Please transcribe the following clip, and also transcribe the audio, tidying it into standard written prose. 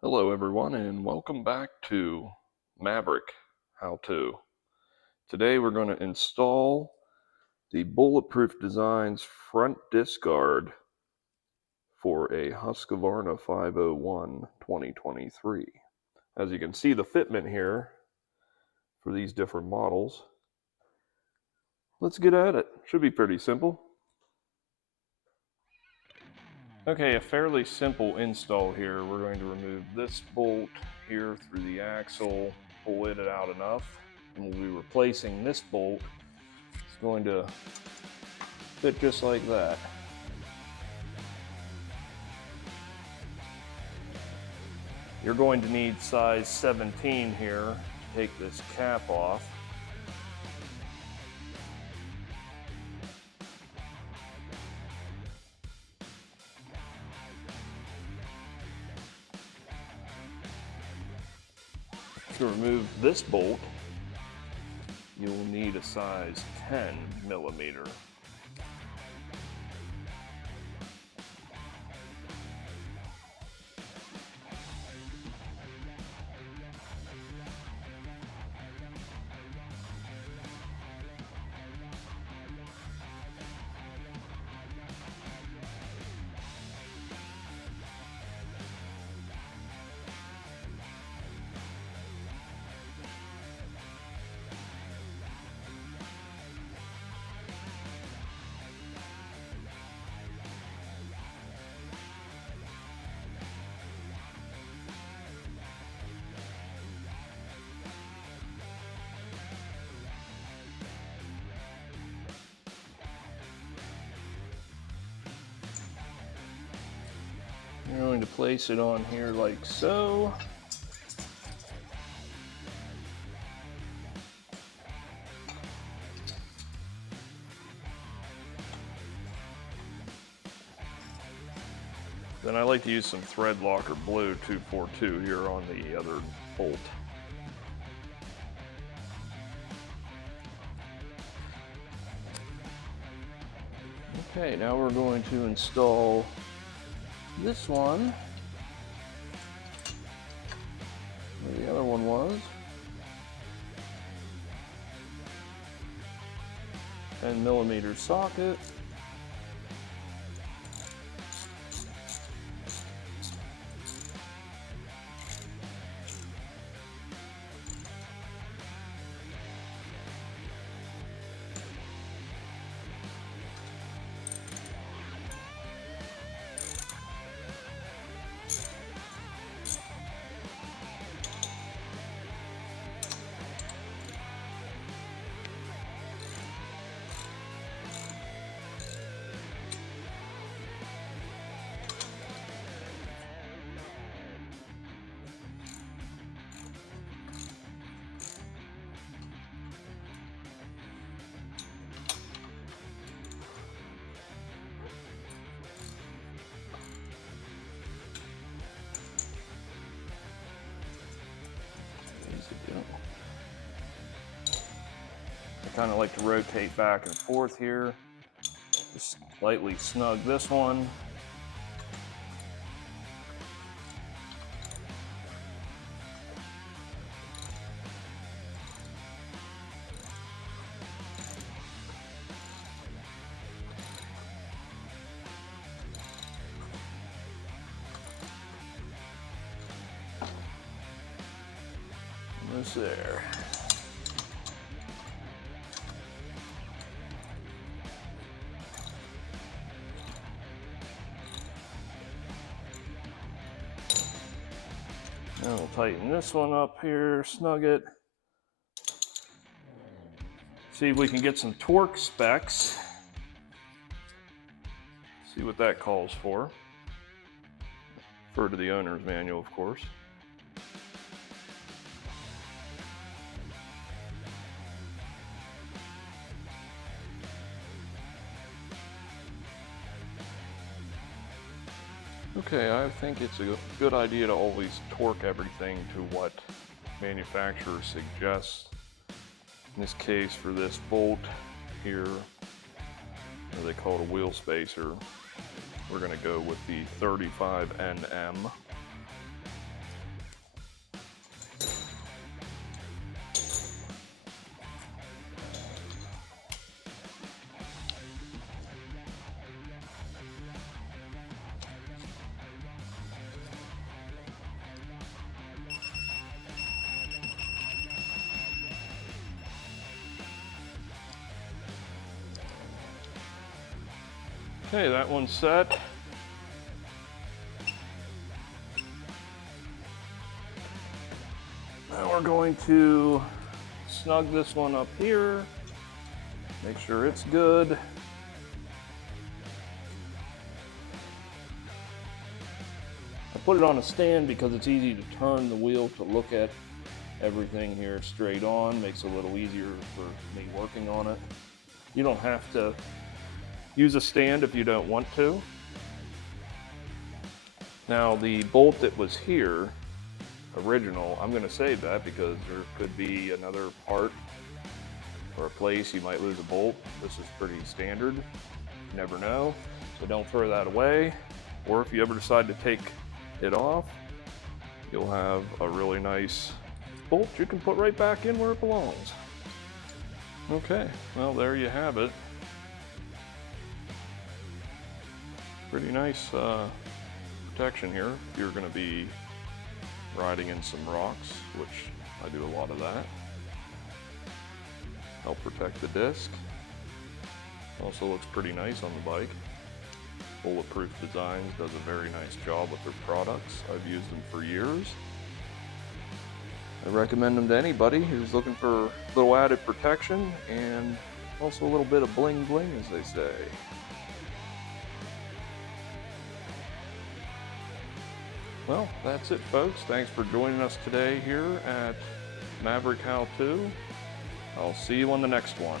Hello everyone and welcome back to Maverick How To. Today we're going to install the Bulletproof Designs front disc guard for a Husqvarna 501 2023. As you can see, the fitment here for these different models. Let's get at it. Should be pretty simple. Okay, a fairly simple install here. We're going to remove this bolt here through the axle, pull it out enough, and we'll be replacing this bolt. It's going to fit just like that. You're going to need size 17 here to take this cap off. To remove this bolt, you will need a size 10 millimeter. You're going to place it on here like so. Then I like to use some thread locker blue 242 here on the other bolt. Okay, now we're going to install this one where the other one was. 10 millimeter socket. I kind of like to rotate back and forth here. Just lightly snug this one. This there. Now we'll tighten this one up here, snug it. See if we can get some torque specs. See what that calls for. Refer to the owner's manual, of course. Okay, I think it's a good idea to always torque everything to what manufacturer suggests. In this case, for this bolt here, they call it a wheel spacer, we're going to go with the 35 Nm. Okay, that one's set. Now we're going to snug this one up here, make sure it's good. I put it on a stand because it's easy to turn the wheel to look at everything here straight on. Makes it a little easier for me working on it. You don't have to use a stand if you don't want to. Now the bolt that was here, original, I'm going to save that because there could be another part or a place you might lose a bolt. This is pretty standard, you never know, so don't throw that away. Or if you ever decide to take it off, you'll have a really nice bolt you can put right back in where it belongs. Okay, well there you have it. Pretty nice protection here if you're going to be riding in some rocks, which I do a lot of that. Help protect the disc. Also looks pretty nice on the bike. Bulletproof Designs does a very nice job with their products. I've used them for years. I recommend them to anybody who's looking for a little added protection and also a little bit of bling bling, as they say. Well, that's it, folks. Thanks for joining us today here at Maverick How To. I'll see you on the next one.